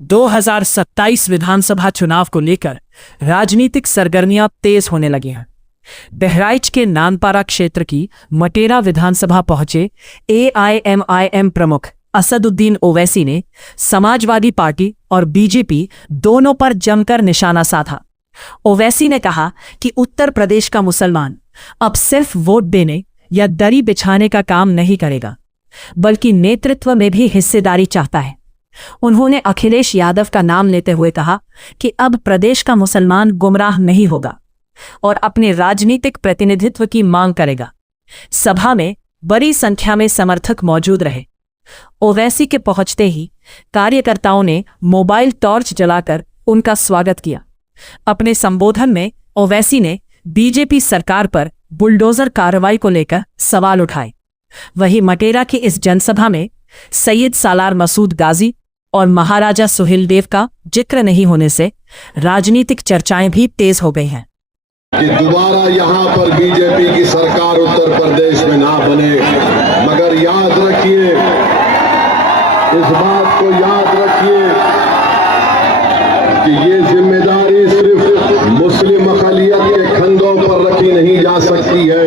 2027 विधानसभा चुनाव को लेकर राजनीतिक सरगर्मियां तेज होने लगी हैं। बहराइच के नानपारा क्षेत्र की मटेरा विधानसभा पहुंचे एआईएमआईएम प्रमुख असदुद्दीन ओवैसी ने समाजवादी पार्टी और बीजेपी दोनों पर जमकर निशाना साधा। ओवैसी ने कहा कि उत्तर प्रदेश का मुसलमान अब सिर्फ वोट देने या दरी बिछाने का काम नहीं करेगा, बल्कि नेतृत्व में भी हिस्सेदारी चाहता है। उन्होंने अखिलेश यादव का नाम लेते हुए कहा कि अब प्रदेश का मुसलमान गुमराह नहीं होगा और अपने राजनीतिक प्रतिनिधित्व की मांग करेगा। सभा में बड़ी संख्या में समर्थक मौजूद रहे। ओवैसी के पहुंचते ही कार्यकर्ताओं ने मोबाइल टॉर्च जलाकर उनका स्वागत किया। अपने संबोधन में ओवैसी ने बीजेपी सरकार पर बुलडोजर कार्रवाई को लेकर सवाल उठाए। वहीं मटेरा की इस जनसभा में सैयद सालार मसूद गाजी और महाराजा सुहेलदेव का जिक्र नहीं होने से राजनीतिक चर्चाएं भी तेज हो गई हैं कि दोबारा यहां पर बीजेपी की सरकार उत्तर प्रदेश में ना बने। मगर याद रखिए, इस बात को याद रखिए कि ये जिम्मेदारी सिर्फ मुस्लिम अक़लियत के कंधों पर रखी नहीं जा सकती है।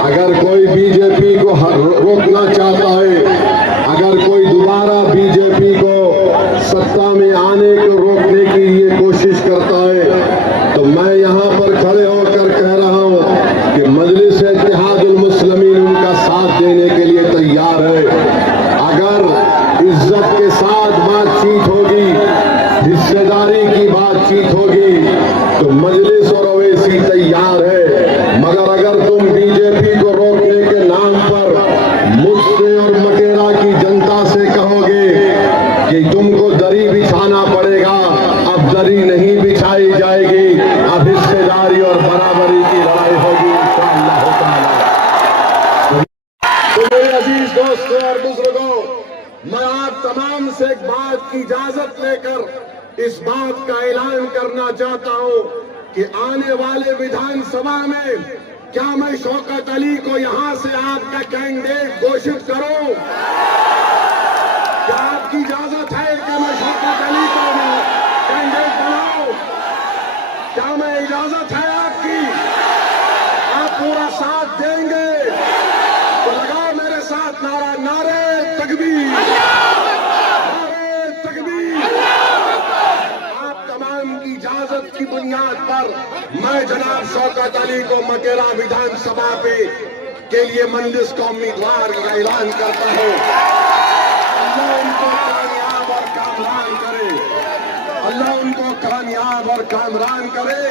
अगर कोई बीजेपी को रोकना चाहता है, अगर कोई दोबारा बीजेपी को सत्ता में आने को रोकने की ये कोशिश करता है, तो मैं यहां पर खड़े होकर कह रहा हूं कि मजलिस इत्तेहादुल मुस्लिमीन उनका साथ देने के लिए तैयार है। अगर इज्जत के साथ बातचीत होगी, हिस्सेदारी की बातचीत होगी, तो मजलिस और ओवैसी तैयार है। मगर अगर तुम बीजेपी को रोकने के नाम पर मुझसे और मटेरा की जनता से कहोगे कि तुमको दरी बिछाना पड़ेगा, अब दरी नहीं बिछाई जाएगी, अब हिस्सेदारी और बराबरी की लड़ाई होगी इंशाअल्लाह ताला। तो मेरे अजीज दोस्तों और बुजुर्गों, मैं आप तमाम से एक बात की इजाजत लेकर इस बात का ऐलान करना चाहता हूं कि आने वाले विधानसभा में क्या मैं शौकत अली को यहां से आपका कैंडिडेट घोषित करूं? क्या आपकी इजाजत है कि मैं शौकत अली को कैंडिडेट बनाऊं? क्या मैं इजाजत है आपकी? आप पूरा साथ देंगे तो लगाओ मेरे साथ नारा, नारे तकबीर, नारे तकबीर। आप तमाम की इजाजत की बुनियाद पर मैं जनाब शौकत अली को मटेरा विधानसभा के लिए मजलिस का उम्मीदवार का ऐलान करता हूं। अल्लाह उनको कामयाब और कामरान करे, अल्लाह उनको कामयाब और कामरान करे।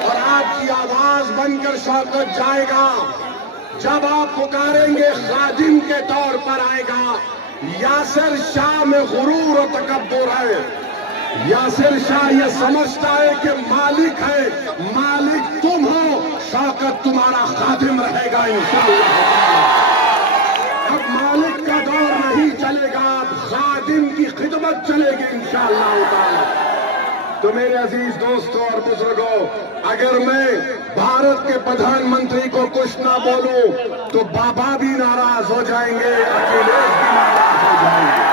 और आपकी आवाज बनकर शौकत जाएगा जब आप पुकारेंगे, खादिम के तौर पर आएगा। यासिर शाह में गुरूर और तकब्बुर है। यासिर शाह ये समझता है कि मालिक है, मालिक तुम हो, शौकत तुम्हारा खादिम रहेगा इंशाअल्लाह। अब मालिक का दौर नहीं चलेगा, अब खादिम की खिदमत चलेगी इंशाअल्लाह ताला। तो मेरे अजीज दोस्तों और बुजुर्गों, अगर मैं भारत के प्रधानमंत्री को कुछ ना बोलूं तो बाबा भी नाराज हो जाएंगे, अखिलेश भी नाराज हो जाएंगे।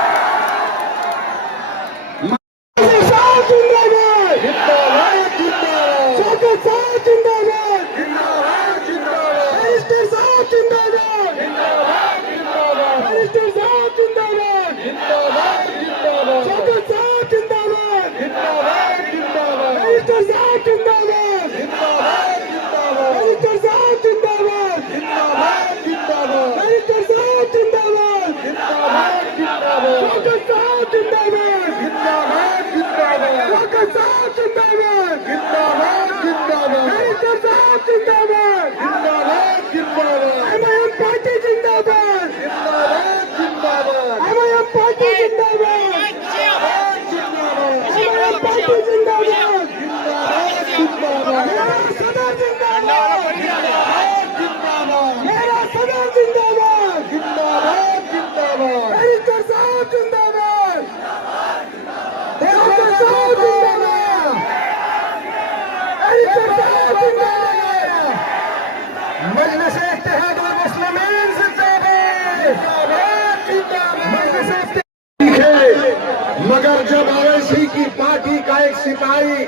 मगर जब ओवैसी की पार्टी का एक सिपाही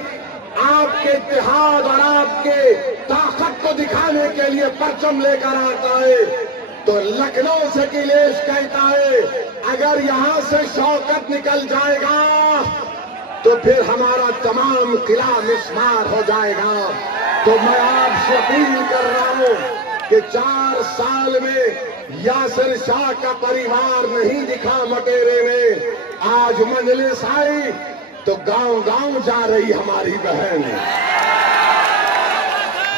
आपके इत्तेहाद और आपके ताकत को दिखाने के लिए परचम लेकर आता है, तो लखनऊ से अखिलेश कहता है अगर यहां से शौकत निकल जाएगा तो फिर हमारा तमाम किला मिस्मार हो जाएगा। तो मैं आपसे अपील कर रहा हूं कि 4 साल में यासिर शाह का परिवार नहीं दिखा मटेरे में, आज मजलिस आई तो गांव गांव जा रही हमारी बहन,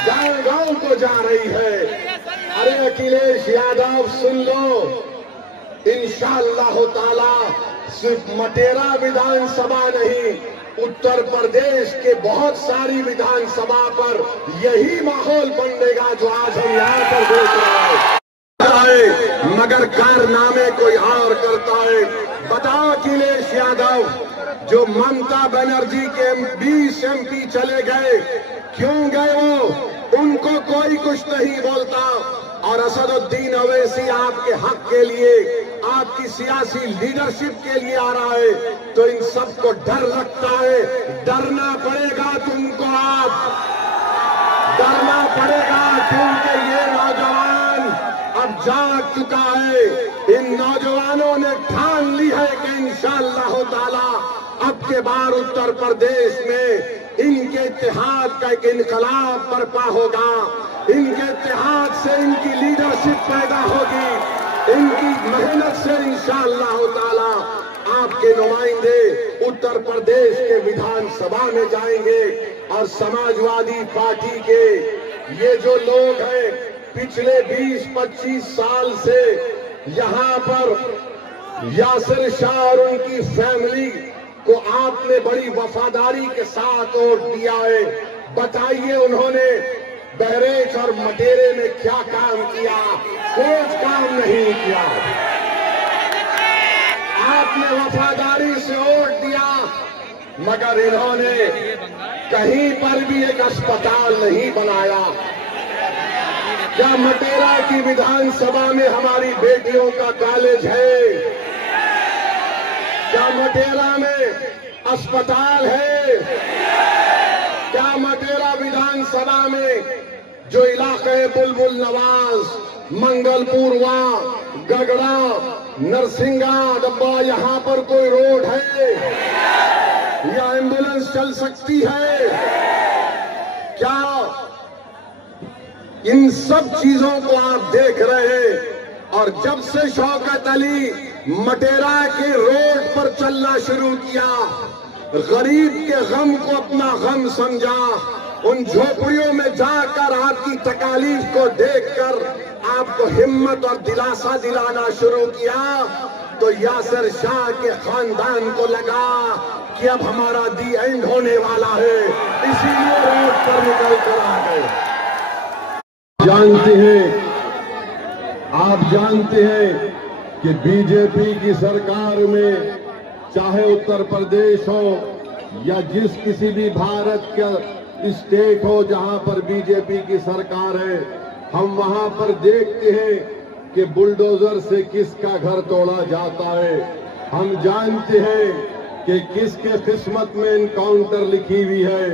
गांव गांव को जा रही है। अरे अखिलेश यादव सुन लो, इंशाअल्लाह ताला सिर्फ मटेरा विधानसभा नहीं, उत्तर प्रदेश के बहुत सारी विधानसभा पर यही माहौल बनेगा जो आज हम यहाँ पर देख रहे हैं। मगर कारनामे कोई और करता है। बताओ अखिलेश यादव, जो ममता बनर्जी के 20 MP चले गए, क्यों गए वो? उनको कोई कुछ नहीं बोलता। और असदुद्दीन ओवैसी आपके हक के लिए, आपकी सियासी लीडरशिप के लिए आ रहा है, तो इन सबको डर लगता है। डरना पड़ेगा तुमको, आप डरना पड़ेगा, क्योंकि ये नौजवान अब जाग चुका है। इन नौजवानों ने ठान ली है कि इंशाअल्लाह ताला अब के बार उत्तर प्रदेश में इनके इत्तेहाद का एक इनकलाब बर्पा होगा। इनके इत्तेहाद से इनकी लीडरशिप पैदा होगी, इनकी मेहनत से इंशाअल्लाह ताला आपके नुमाइंदे उत्तर प्रदेश के विधानसभा में जाएंगे। और समाजवादी पार्टी के ये जो लोग हैं, पिछले 20-25 साल से यहाँ पर यासिर शाह और उनकी फैमिली को आपने बड़ी वफादारी के साथ वोट दिया है। बताइए उन्होंने बहरेच और मटेरे में क्या काम किया? कुछ काम नहीं किया। आपने वफादारी से वोट दिया, मगर इन्होंने कहीं पर भी एक अस्पताल नहीं बनाया। क्या मटेरा की विधानसभा में हमारी बेटियों का कॉलेज है? क्या मटेरा में अस्पताल है? क्या मटेरा विधानसभा में जो इलाके बुलबुल नवाज, मंगलपुरवा, गगड़ा, नरसिंगा डब्बा, यहाँ पर कोई रोड है या एम्बुलेंस चल सकती है? क्या इन सब चीजों को आप देख रहे हैं? और जब से शौकत अली मटेरा के रोड पर चलना शुरू किया, गरीब के गम को अपना गम समझा, उन झोपड़ियों में जाकर आपकी तकालीफ को देखकर आपको हिम्मत और दिलासा दिलाना शुरू किया, तो यासिर शाह के खानदान को लगा कि अब हमारा दी एंड होने वाला है, इसीलिए रोड पर निकल कर आ गए। जानते हैं, आप जानते हैं कि बीजेपी की सरकार में चाहे उत्तर प्रदेश हो या जिस किसी भी भारत का स्टेट हो जहां पर बीजेपी की सरकार है, हम वहां पर देखते हैं कि बुलडोजर से किसका घर तोड़ा जाता है। हम जानते हैं कि किसके किस्मत में एनकाउंटर लिखी हुई है।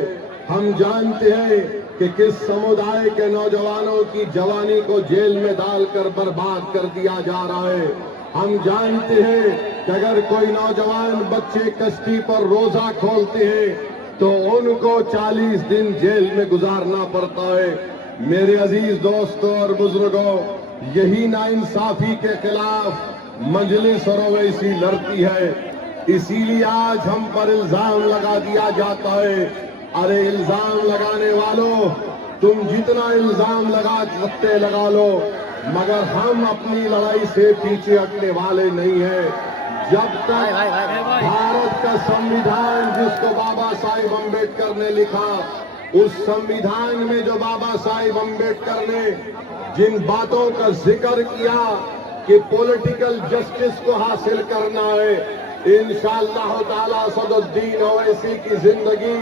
हम जानते हैं कि किस समुदाय के नौजवानों की जवानी को जेल में डालकर बर्बाद कर दिया जा रहा है। हम जानते हैं कि अगर कोई नौजवान बच्चे कश्ती पर रोजा खोलते हैं तो उनको 40 दिन जेल में गुजारना पड़ता है। मेरे अजीज दोस्तों और बुजुर्गों, यही नाइंसाफी के खिलाफ मजलिस और ओवैसी लड़ती है। इसीलिए आज हम पर इल्जाम लगा दिया जाता है। अरे इल्जाम लगाने वालों, तुम जितना इल्जाम लगा सकते लगा लो, मगर हम अपनी लड़ाई से पीछे हटने वाले नहीं हैं। जब तक भारत का संविधान जिसको बाबा साहिब अम्बेडकर ने लिखा, उस संविधान में जो बाबा साहिब अम्बेडकर ने जिन बातों का जिक्र किया कि पॉलिटिकल जस्टिस को हासिल करना है, इंशाअल्लाह ताला असदुद्दीन ओवैसी की जिंदगी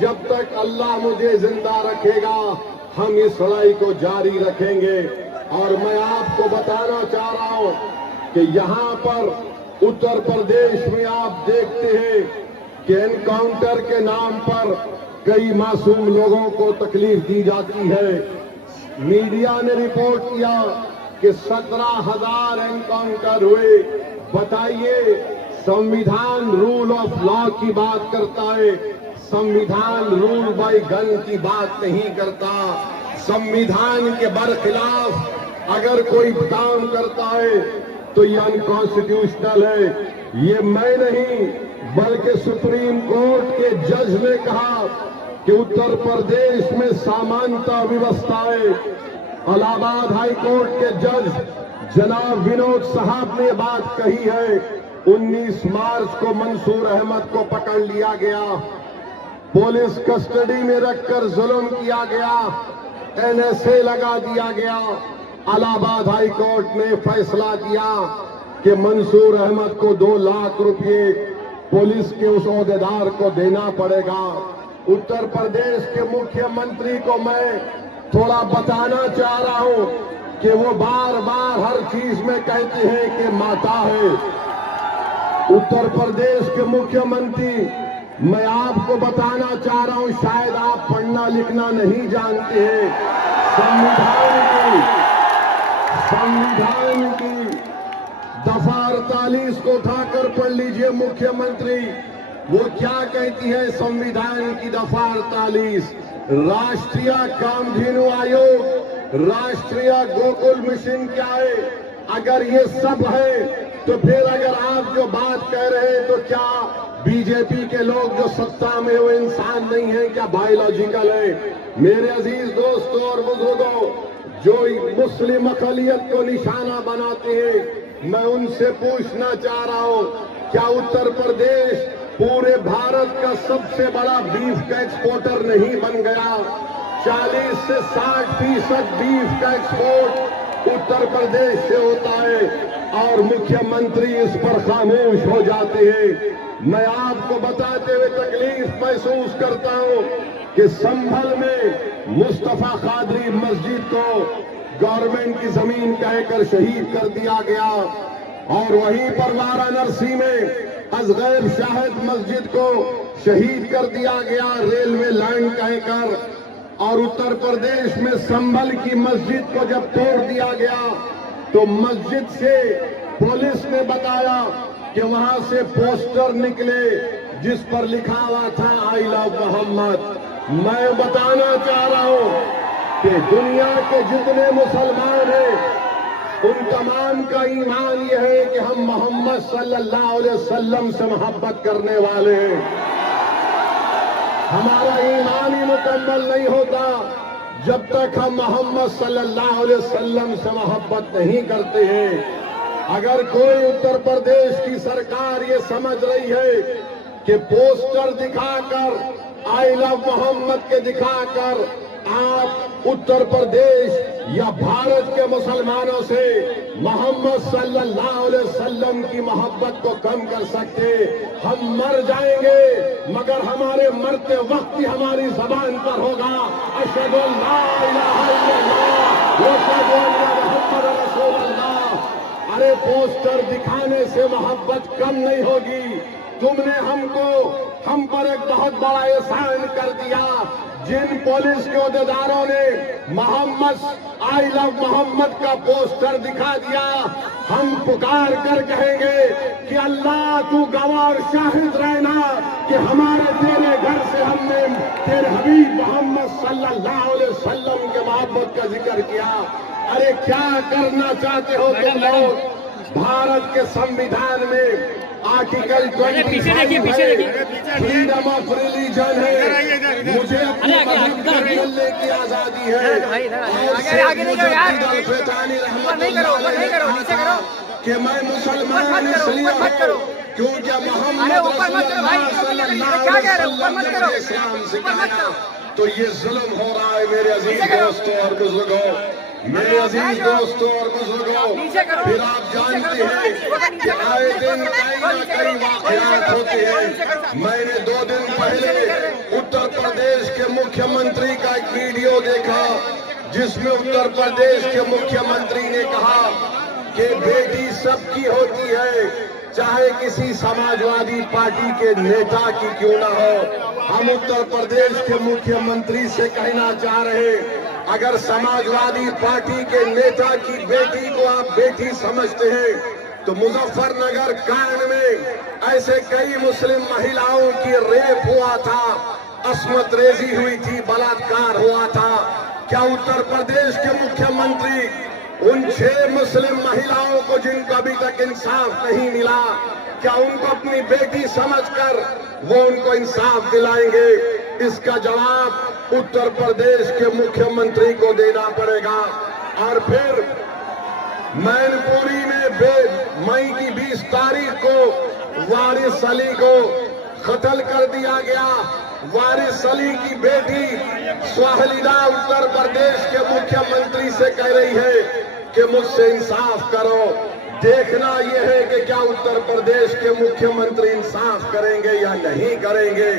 जब तक अल्लाह मुझे जिंदा रखेगा, हम इस लड़ाई को जारी रखेंगे। और मैं आपको बताना चाह रहा हूं कि यहां पर उत्तर प्रदेश में आप देखते हैं कि एनकाउंटर के नाम पर कई मासूम लोगों को तकलीफ दी जाती है। मीडिया ने रिपोर्ट किया कि 17,000 एनकाउंटर हुए। बताइए, संविधान रूल ऑफ लॉ की बात करता है, संविधान रूल बाय गन की बात नहीं करता। संविधान के बरखिलाफ अगर कोई काम करता है तो ये अनकॉन्स्टिट्यूशनल है। ये मैं नहीं बल्कि सुप्रीम कोर्ट के जज ने कहा कि उत्तर प्रदेश में सामान्यता व्यवस्था है। इलाहाबाद हाई कोर्ट के जज जनाब विनोद साहब ने बात कही है। 19 मार्च को मंसूर अहमद को पकड़ लिया गया, पुलिस कस्टडी में रखकर जुल्म किया गया, एनएसए लगा दिया गया। इलाहाबाद हाई कोर्ट ने फैसला दिया कि मंसूर अहमद को 2 लाख रुपए पुलिस के उस ओहदेदार को देना पड़ेगा। उत्तर प्रदेश के मुख्यमंत्री को मैं थोड़ा बताना चाह रहा हूं कि वो बार बार हर चीज में कहते हैं कि माता है। उत्तर प्रदेश के मुख्यमंत्री, मैं आपको बताना चाह रहा हूं, शायद आप पढ़ना लिखना नहीं जानते हैं। संविधान की दफा 48 को उठाकर पढ़ लीजिए मुख्यमंत्री। वो क्या कहती है संविधान की दफा 48? राष्ट्रीय कामधेनु आयोग, राष्ट्रीय गोकुल मिशन क्या है? अगर ये सब है तो फिर अगर आप जो बात कह रहे हैं तो क्या बीजेपी के लोग जो सत्ता में वो इंसान नहीं है, क्या बायोलॉजिकल है? मेरे अजीज दोस्तों और बुजुर्गों, जो मुस्लिम अक़लियत को निशाना बनाते हैं, मैं उनसे पूछना चाह रहा हूं, क्या उत्तर प्रदेश पूरे भारत का सबसे बड़ा बीफ का एक्सपोर्टर नहीं बन गया? 40 से 60% बीफ का एक्सपोर्ट उत्तर प्रदेश से होता है और मुख्यमंत्री इस पर खामोश हो जाते हैं। मैं आपको बताते हुए तकलीफ महसूस करता हूं कि संभल में मुस्तफा कादरी मस्जिद को गवर्नमेंट की जमीन कहकर शहीद कर दिया गया और वहीं पर वाराणसी में असगैर शाहिद मस्जिद को शहीद कर दिया गया रेलवे लाइन कहकर। और उत्तर प्रदेश में संभल की मस्जिद को जब तोड़ दिया गया तो मस्जिद से पुलिस ने बताया कि वहां से पोस्टर निकले जिस पर लिखा हुआ था आई लव मोहम्मद। मैं बताना चाह रहा हूं कि दुनिया के जितने मुसलमान हैं उन तमाम का ईमान यह है कि हम मोहम्मद सल्लल्लाहु अलैहि वसल्लम से मोहब्बत करने वाले हैं। हमारा ईमान ही मुकम्मल नहीं होता जब तक हम मोहम्मद सल्लल्लाहु अलैहि वसल्लम से मोहब्बत नहीं करते हैं। अगर कोई उत्तर प्रदेश की सरकार ये समझ रही है कि पोस्टर दिखाकर आई लव मोहम्मद के दिखाकर आप उत्तर प्रदेश या भारत के मुसलमानों से मोहम्मद सल्लल्लाहु अलैहि वसल्लम की मोहब्बत को कम कर सकते, हम मर जाएंगे मगर हमारे मरते वक्त ही हमारी जबान पर होगा अशहदु अल्ला इलाहा इल्लल्लाह व अशहदु अन्ना मुहम्मद रसूलुल्लाह। अरे पोस्टर दिखाने से मोहब्बत कम नहीं होगी। तुमने हम पर एक बहुत बड़ा एहसान कर दिया। जिन पुलिस के ओहदेदारों ने मोहम्मद आई लव मोहम्मद का पोस्टर दिखा दिया, हम पुकार कर कहेंगे कि अल्लाह तू गवाह और शाहिद रहना कि हमारे तेरे घर से हमने तेरे हबीब मोहम्मद सल्लल्लाहु अलैहि वसल्लम के मोहब्बत का जिक्र किया। अरे क्या करना चाहते हो तुम लोग? भारत के संविधान में आर्टिकल 25 फ्रीडम ऑफ रिलीजन है, मुझे अपने मजहब का बोलने की आजादी है। कि मैं मुसलमान इसलिए हूं क्योंकि मोहम्मद तो ये जुल्म हो रहा है मेरे अजीज दोस्तों और बुजुर्गों, मेरे अजीज दोस्तों और बुजुर्गों। फिर आप जानते हैं कि आए दिन कई न कई वाकयात होते हैं। मैंने 2 दिन पहले उत्तर प्रदेश के मुख्यमंत्री का एक वीडियो देखा जिसमें उत्तर प्रदेश के मुख्यमंत्री ने कहा कि बेटी सबकी होती है, चाहे किसी समाजवादी पार्टी के नेता की क्यों ना हो। हम उत्तर प्रदेश के मुख्यमंत्री से कहना चाह रहे, अगर समाजवादी पार्टी के नेता की बेटी को आप बेटी समझते हैं तो मुजफ्फरनगर कांड में ऐसे कई मुस्लिम महिलाओं की रेप हुआ था, अस्मत रेजी हुई थी, बलात्कार हुआ था। क्या उत्तर प्रदेश के मुख्यमंत्री उन 6 मुस्लिम महिलाओं को जिनको अभी तक इंसाफ नहीं मिला, क्या उनको अपनी बेटी समझकर वो उनको इंसाफ दिलाएंगे? इसका जवाब उत्तर प्रदेश के मुख्यमंत्री को देना पड़ेगा। और फिर मैनपुरी में मई की 20 तारीख को वारिस अली को कत्ल कर दिया गया। वारिस अली की बेटी स्वाहलिदा उत्तर प्रदेश के मुख्यमंत्री से कह रही है कि मुझसे इंसाफ करो। देखना यह है कि क्या उत्तर प्रदेश के मुख्यमंत्री इंसाफ करेंगे या नहीं करेंगे।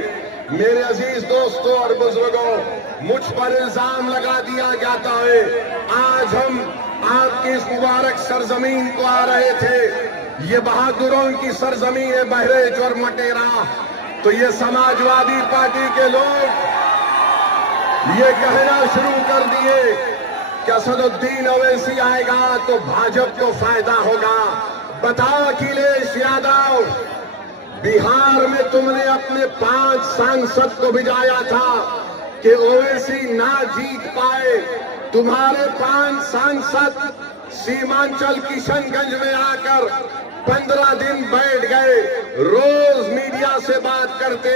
मेरे अजीज दोस्तों और बुजुर्गों, मुझ पर इल्जाम लगा दिया जाता है। आज हम आपकी इस मुबारक सरजमीन को आ रहे थे, ये बहादुरों की सरजमीन है बहरेच और मटेरा, तो ये समाजवादी पार्टी के लोग ये कहना शुरू कर दिए कि असदुद्दीन ओवैसी आएगा तो भाजपा को फायदा होगा। बताओ अखिलेश यादव, बिहार में तुमने अपने 5 सांसद को भिजाया था कि ओवैसी ना जीत पाए। तुम्हारे 5 सांसद सीमांचल किशनगंज में आकर 15 दिन बैठ गए, रोज मीडिया से बात करते,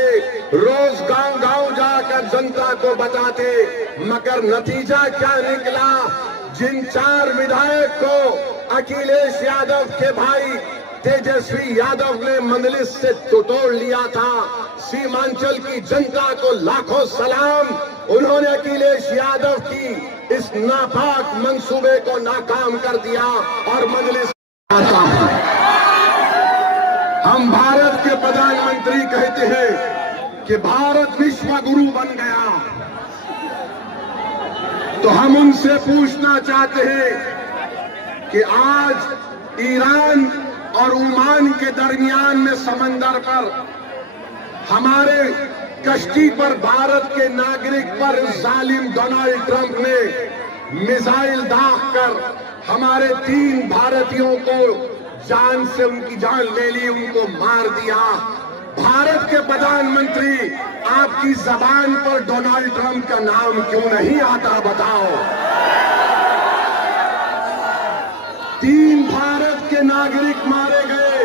रोज गांव-गांव जाकर जनता को बताते, मगर नतीजा क्या निकला? जिन 4 विधायक को अखिलेश यादव के भाई तेजस्वी यादव ने मंदलिस से तोड़ लिया था, सीमांचल की जनता को लाखों सलाम, उन्होंने अखिलेश यादव की इस नापाक मंसूबे को नाकाम कर दिया और मंदलिस। हम भारत के प्रधानमंत्री कहते हैं कि भारत विश्व गुरु बन गया, तो हम उनसे पूछना चाहते हैं कि आज ईरान और ओमान के दरमियान में समंदर पर हमारे कश्ती पर भारत के नागरिक पर जालिम डोनाल्ड ट्रंप ने मिसाइल दागकर हमारे 3 भारतीयों को जान से उनकी जान ले ली, उनको मार दिया। भारत के प्रधानमंत्री, आपकी जबान पर डोनाल्ड ट्रंप का नाम क्यों नहीं आता? बताओ। 3 भारत के नागरिक मारे गए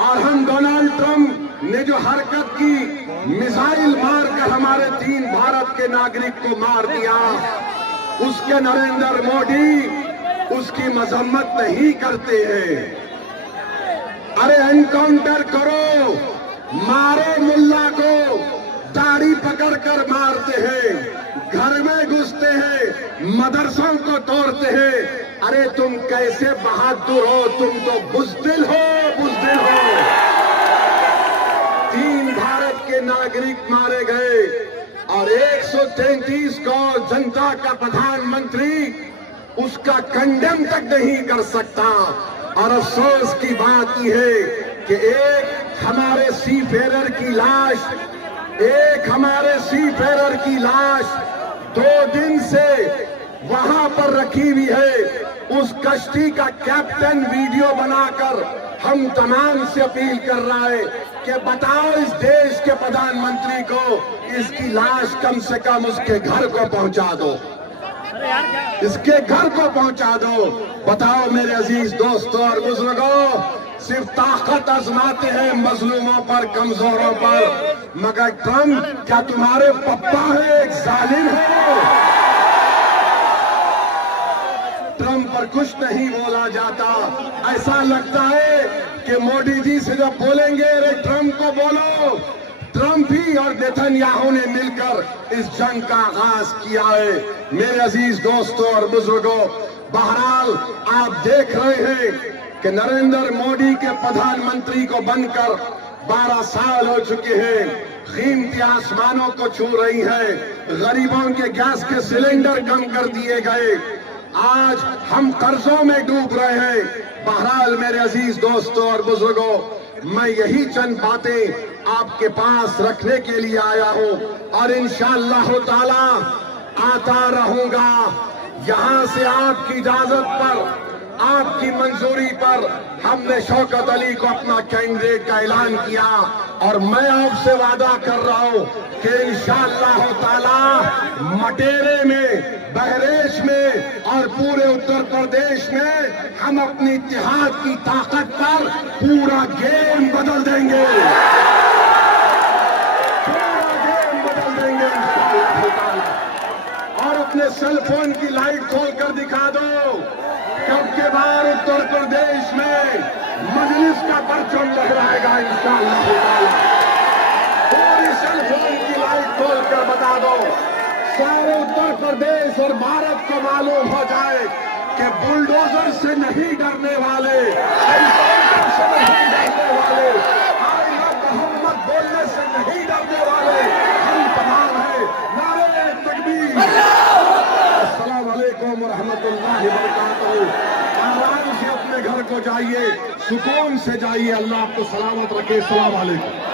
और हम डोनाल्ड ट्रंप ने जो हरकत की, मिसाइल मारकर हमारे 3 भारत के नागरिक को मार दिया, उसके नरेंद्र मोदी उसकी मजम्मत नहीं करते हैं। अरे एनकाउंटर करो, मारो मुल्ला को, दाढ़ी पकड़कर मारते हैं, घर में घुसते हैं, मदरसों को तोड़ते हैं। अरे तुम कैसे बहादुर हो? तुम तो बुज़दिल हो, बुज़दिल हो। 3 भारत के नागरिक मारे गए और 133 करोड़ जनता का प्रधानमंत्री उसका कंडेम तक नहीं कर सकता। और अफसोस की बात यह है कि एक हमारे सीफेरर की लाश, एक हमारे सीफेरर की लाश 2 दिन से वहां पर रखी हुई है। उस कश्ती का कैप्टन वीडियो बनाकर हम तमाम से अपील कर रहा है कि बताओ इस देश के प्रधानमंत्री को इसकी लाश कम से कम उसके घर को पहुंचा दो, इसके घर को पहुंचा दो। बताओ मेरे अजीज दोस्तों और बुजुर्गों, सिर्फ ताकत आजमाते हैं मजलूमों पर, कमजोरों पर, मगर ट्रंप क्या तुम्हारे पप्पा है? एक जालिम है। ट्रंप पर कुछ नहीं बोला जाता। ऐसा लगता है कि मोदी जी से जब बोलेंगे अरे ट्रंप को बोलो, ट्रंप ही और नेतन्याहू ने मिलकर इस जंग का आगाज किया है। मेरे अजीज दोस्तों और बुजुर्गों, बहरहाल आप देख रहे हैं कि नरेंद्र मोदी के प्रधानमंत्री को बनकर 12 साल हो चुके हैं। कीमती आसमानों को छू रही है, गरीबों के गैस के सिलेंडर कम कर दिए गए, आज हम कर्जों में डूब रहे हैं। बहरहाल मेरे अजीज दोस्तों और बुजुर्गों, मैं यही चंद बातें आपके पास रखने के लिए आया हूं और इंशाअल्लाह ताला आता रहूंगा। यहां से आपकी इजाजत पर, आपकी मंजूरी पर हमने शौकत अली को अपना कैंडिडेट का ऐलान किया और मैं आपसे वादा कर रहा हूं कि इंशाअल्लाह ताला मटेरे में, बहरेच में और पूरे उत्तर प्रदेश में हम अपनी इत्तेहाद की ताकत पर पूरा गेम बदल देंगे, पूरा गेम बदल देंगे इंशाअल्लाह ताला। और अपने सेल फोन की लाइट खोलकर दिखा दो कब के बाद उत्तर प्रदेश में मजलिस का परचम लहराएगा इंशाअल्लाह ताला। पूरी सेल फोन की लाइट खोलकर बता दो, सारे उत्तर प्रदेश और भारत को मालूम हो जाए कि बुलडोजर से नहीं डरने वाले, हेलीकॉप्टर से नहीं डरने वाले, आइला मोहम्मद बोलने से नहीं डरने वाले हम तमाम हैं। नारे तकबीर, अस्सलाम वालेकुम व रहमतुल्लाहि व बरकातहू। आराम से अपने घर को जाइए, सुकून से जाइए। अल्लाह आपको सलामत रखे। अस्सलाम वालेकुम।